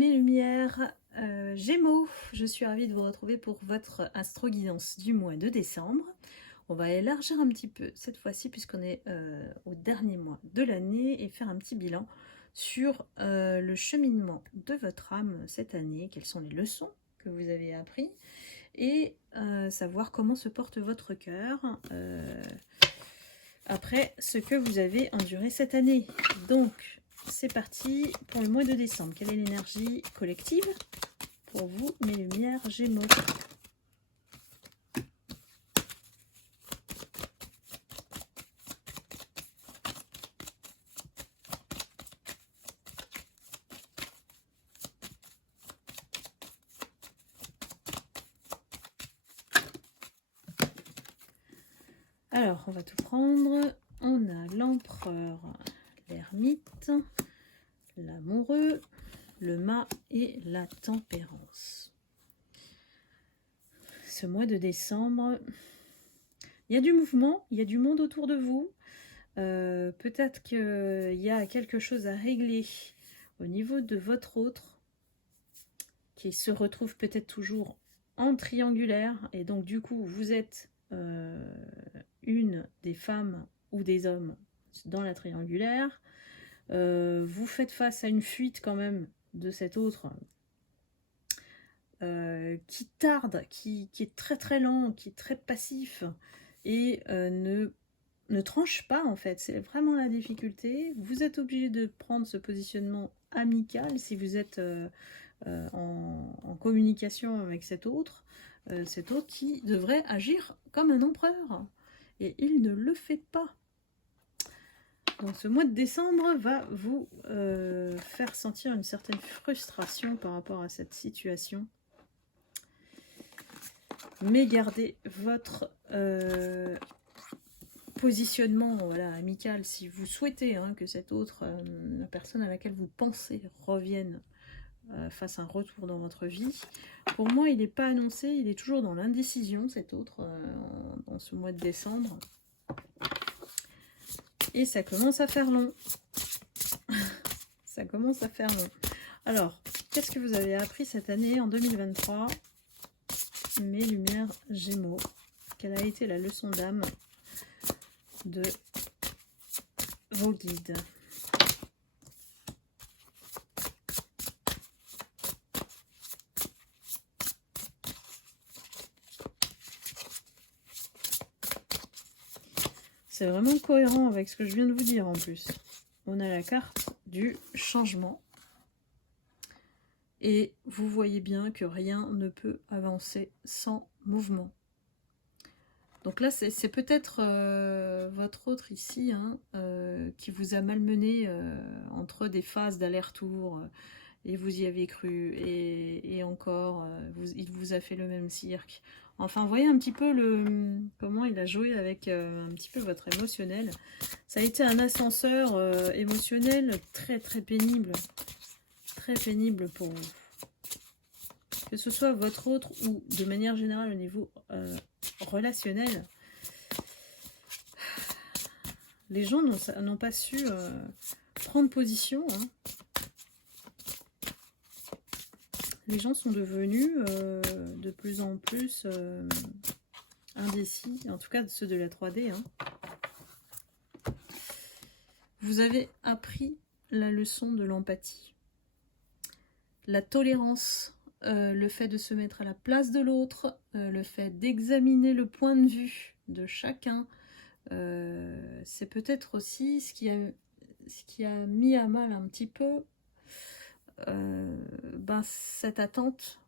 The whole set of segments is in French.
mes lumières Gémeaux, je suis ravie de vous retrouver pour votre astro-guidance du mois de décembre. On va élargir un petit peu cette fois-ci puisqu'on est au dernier mois de l'année et faire un petit bilan sur le cheminement de votre âme cette année, quelles sont les leçons que vous avez apprises et savoir comment se porte votre cœur après ce que vous avez enduré cette année. Donc, c'est parti pour le mois de décembre. Quelle est l'énergie collective pour vous, mes lumières Gémeaux? Alors, on va tout prendre. On a l'empereur, l'ermite, l'amoureux, le mât et la tempérance. Ce mois de décembre, il y a du mouvement, il y a du monde autour de vous. Peut-être qu'il y a quelque chose à régler au niveau de votre autre qui se retrouve peut-être toujours en triangulaire et donc du coup vous êtes une des femmes ou des hommes dans la triangulaire. Vous faites face à une fuite quand même de cet autre qui tarde, qui est très très lent, qui est très passif et ne tranche pas en fait. C'est vraiment la difficulté. Vous êtes obligé de prendre ce positionnement amical si vous êtes en communication avec cet autre qui devrait agir comme un empereur. Et il ne le fait pas. Donc ce mois de décembre va vous faire sentir une certaine frustration par rapport à cette situation. Mais gardez votre positionnement amical si vous souhaitez que cette autre la personne à laquelle vous pensez revienne fasse un retour dans votre vie. Pour moi, il n'est pas annoncé, il est toujours dans l'indécision, cet autre, dans ce mois de décembre. Et ça commence à faire long. Ça commence à faire long. Alors, qu'est-ce que vous avez appris cette année, en 2023, mes lumières Gémeaux? Quelle a été la leçon d'âme de vos guides? C'est vraiment cohérent avec ce que je viens de vous dire en plus. On a la carte du changement. Et vous voyez bien que rien ne peut avancer sans mouvement. Donc là, c'est peut-être votre autre ici qui vous a malmené entre des phases d'aller-retour. Et vous y avez cru. Et encore, il vous a fait le même cirque. Enfin, vous voyez un petit peu comment il a joué avec un petit peu votre émotionnel. Ça a été un ascenseur émotionnel très très pénible. Très pénible pour vous. Que ce soit votre autre ou de manière générale au niveau relationnel. Les gens n'ont pas su prendre position. Les gens sont devenus de plus en plus indécis, en tout cas ceux de la 3D. Vous avez appris la leçon de l'empathie, la tolérance, le fait de se mettre à la place de l'autre, le fait d'examiner le point de vue de chacun. C'est peut-être aussi ce qui a mis à mal un petit peu cette attente,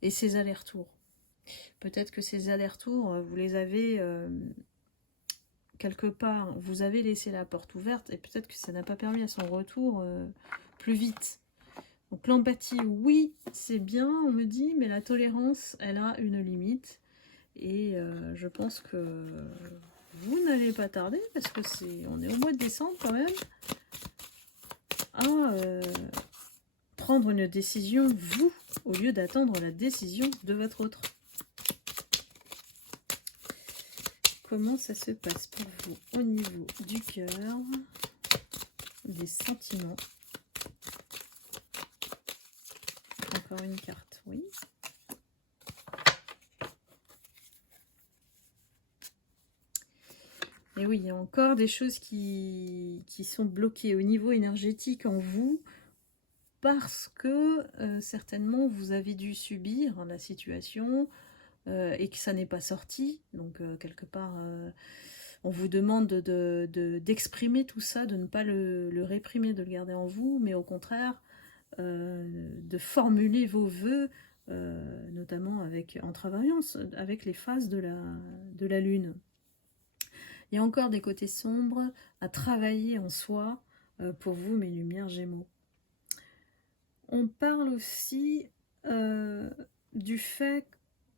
et ces allers-retours. Peut-être que ces allers-retours, vous les avez quelque part, vous avez laissé la porte ouverte, et peut-être que ça n'a pas permis à son retour plus vite. Donc l'empathie, oui, c'est bien, on me dit, mais la tolérance, elle a une limite, et je pense que vous n'allez pas tarder, parce que on est au mois de décembre quand même, à prendre une décision, vous, au lieu d'attendre la décision de votre autre. Comment ça se passe pour vous au niveau du cœur, des sentiments encore une carte, oui. Et oui, il y a encore des choses qui sont bloquées au niveau énergétique en vous, parce que certainement vous avez dû subir la situation et que ça n'est pas sorti. Donc quelque part, on vous demande d'exprimer tout ça, de ne pas le réprimer, de le garder en vous, mais au contraire, de formuler vos vœux, notamment en travaillant avec les phases de la Lune. Il y a encore des côtés sombres à travailler en soi pour vous, mes lumières Gémeaux. On parle aussi du fait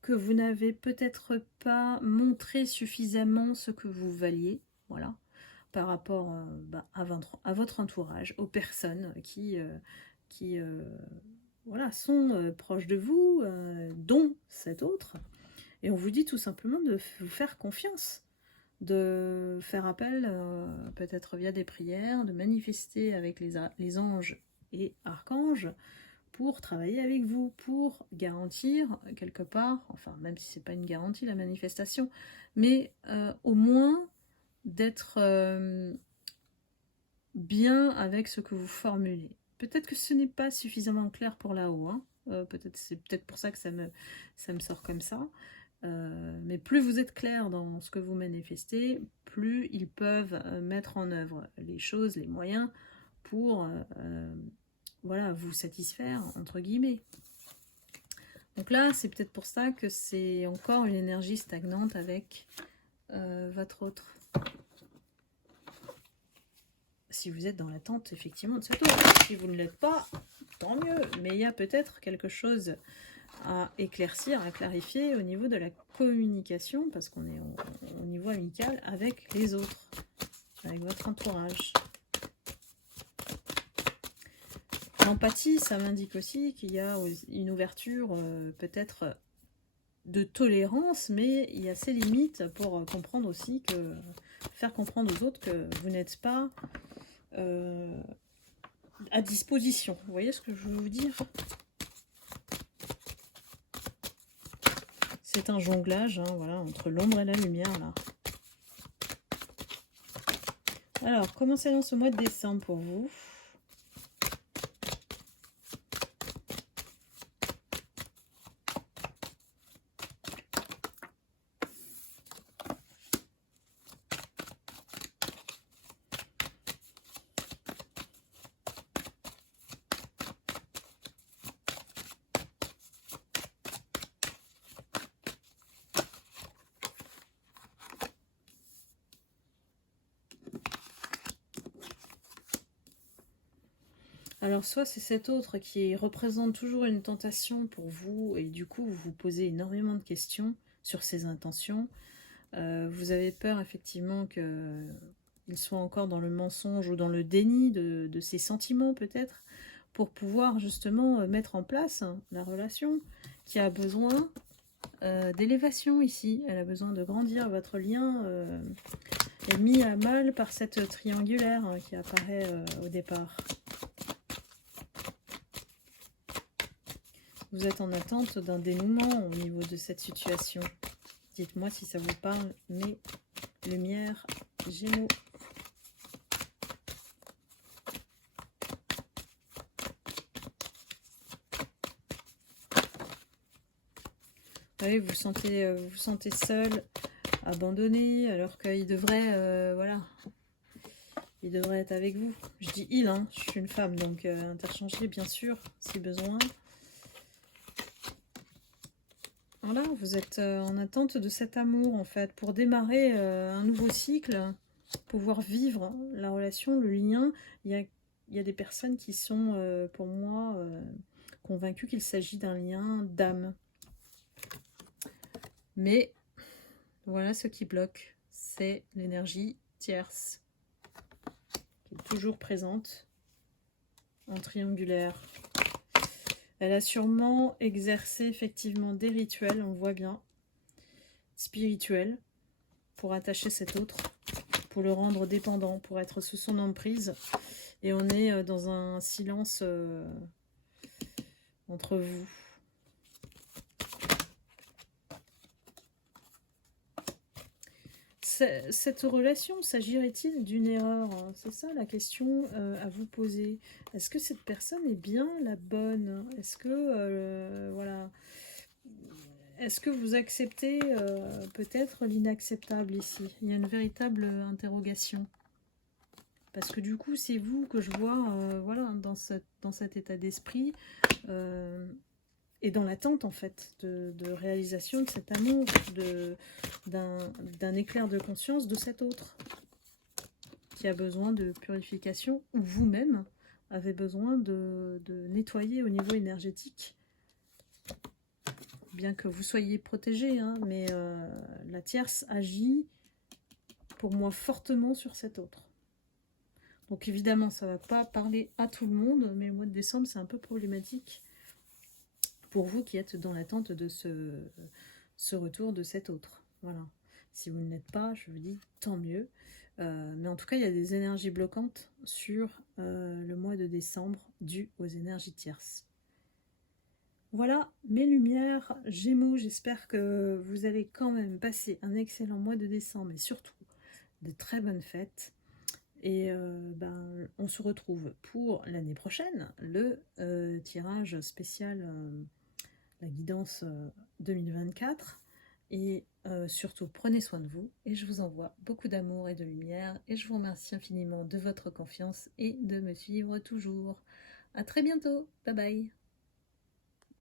que vous n'avez peut-être pas montré suffisamment ce que vous valiez, voilà, par rapport à votre entourage, aux personnes qui voilà, sont proches de vous, dont cet autre. Et on vous dit tout simplement de vous faire confiance, de faire appel, peut-être via des prières, de manifester avec les anges et archanges pour travailler avec vous, pour garantir quelque part, enfin même si c'est pas une garantie la manifestation, mais au moins d'être bien avec ce que vous formulez. Peut-être que ce n'est pas suffisamment clair pour là-haut, hein. C'est peut-être pour ça que ça me sort comme ça. Mais plus vous êtes clair dans ce que vous manifestez, plus ils peuvent mettre en œuvre les choses, les moyens pour voilà, vous satisfaire, entre guillemets. Donc là, c'est peut-être pour ça que c'est encore une énergie stagnante avec votre autre. Si vous êtes dans l'attente, effectivement, de cet autre. Si vous ne l'êtes pas, tant mieux. Mais il y a peut-être quelque chose à éclaircir, à clarifier au niveau de la communication, parce qu'on est au niveau amical avec les autres, avec votre entourage. L'empathie, ça m'indique aussi qu'il y a une ouverture peut-être de tolérance, mais il y a ses limites pour comprendre aussi que, faire comprendre aux autres que vous n'êtes pas à disposition. Vous voyez ce que je veux vous dire? C'est un jonglage, hein, voilà, entre l'ombre et la lumière, là. Alors, comment s'annonce ce mois de décembre pour vous? Alors, soit c'est cet autre qui représente toujours une tentation pour vous, et du coup, vous vous posez énormément de questions sur ses intentions. Vous avez peur, effectivement, qu'il soit encore dans le mensonge ou dans le déni de ses sentiments, peut-être, pour pouvoir, justement, mettre en place la relation qui a besoin d'élévation, ici. Elle a besoin de grandir. Votre lien est mis à mal par cette triangulaire qui apparaît au départ. Vous êtes en attente d'un dénouement au niveau de cette situation. Dites-moi si ça vous parle, mes lumières Gémeaux. Oui, vous vous sentez seul, abandonné, alors qu'il devrait, voilà, il devrait être avec vous. Je dis il, hein, je suis une femme, donc interchanger bien sûr, si besoin. Voilà, vous êtes en attente de cet amour, en fait, pour démarrer un nouveau cycle, pouvoir vivre la relation, le lien. Il y a des personnes qui sont, pour moi, convaincues qu'il s'agit d'un lien d'âme. Mais, voilà ce qui bloque, c'est l'énergie tierce, qui est toujours présente, en triangulaire. Elle a sûrement exercé effectivement des rituels, on voit bien, spirituels, pour attacher cet autre, pour le rendre dépendant, pour être sous son emprise. Et on est dans un silence, entre vous. Cette relation, s'agirait-il d'une erreur? C'est ça la question à vous poser. Est-ce que cette personne est bien la bonne? Est-ce que, voilà, est-ce que vous acceptez peut-être l'inacceptable ici? Il y a une véritable interrogation. Parce que du coup, c'est vous que je vois voilà, dans cet état d'esprit et dans l'attente en fait de réalisation de cet amour, d'un éclair de conscience de cet autre qui a besoin de purification, ou vous-même avez besoin de nettoyer au niveau énergétique. Bien que vous soyez protégé, hein, mais la tierce agit pour moi fortement sur cet autre. Donc évidemment, ça ne va pas parler à tout le monde, mais le mois de décembre, c'est un peu problématique pour vous qui êtes dans l'attente de ce retour de cet autre. Voilà. Si vous ne l'êtes pas, je vous dis tant mieux. Mais en tout cas, il y a des énergies bloquantes sur le mois de décembre dues aux énergies tierces. Voilà mes lumières Gémeaux. J'espère que vous allez quand même passer un excellent mois de décembre et surtout de très bonnes fêtes. Et on se retrouve pour l'année prochaine, le tirage spécial, la guidance 2024. Et surtout, prenez soin de vous. Et je vous envoie beaucoup d'amour et de lumière. Et je vous remercie infiniment de votre confiance et de me suivre toujours. À très bientôt. Bye bye.